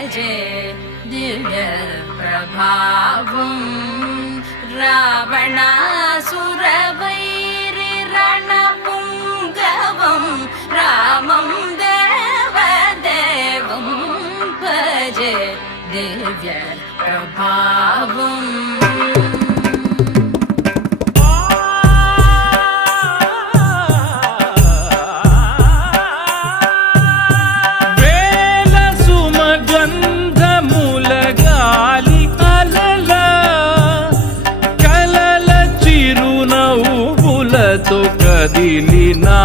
భజే దివ్య ప్రభావం రావణాసురవైరి రణపుంగవం రామం దేవదేవం భజే దివ్య ప్రభావం కదిలినా